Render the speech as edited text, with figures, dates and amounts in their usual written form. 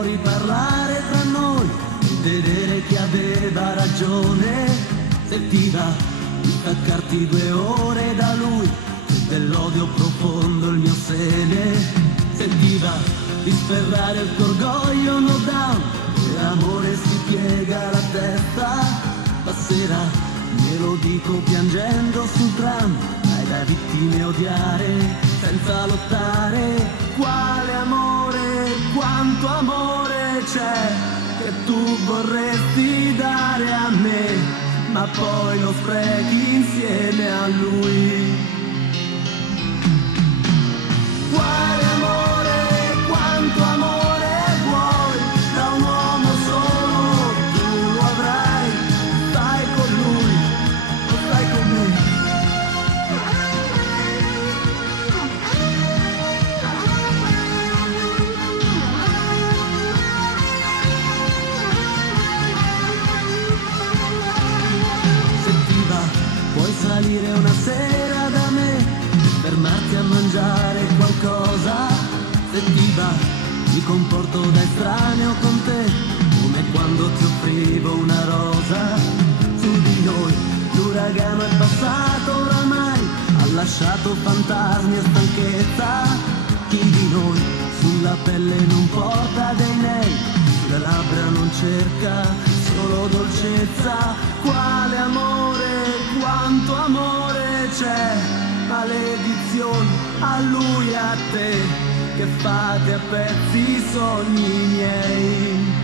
può riparlare tra noi e vedere chi aveva ragione. Sentiva di staccarti 2 ore da lui, dell'odio profondo il mio seme. Sentiva di sferrare il tuo orgoglio no down, e l'amore si piega la testa. Stasera glielo dico piangendo sul tram, hai da vittime odiare senza lottare. Quale amore, quanto amore c'è che tu vorresti dare a me, ma poi lo sprechi insieme a lui. Quale amore, quanto amore vuoi da un uomo solo, tu lo avrai, stai con lui, o stai con me. Sentiva, puoi salire una sera da me, fermarti a mangiare qualcosa. Sentiva, mi comporto da estraneo con te, come quando ti offrivo una rosa. Su di noi l'uragano è passato oramai, ha lasciato fantasmi e stanchezza. Chi di noi sulla pelle non porta dei nei, sulle labbra non cerca solo dolcezza. Quale amore, quanto amore c'è, maledizioni a lui e a te, che fate a pezzi i sogni miei.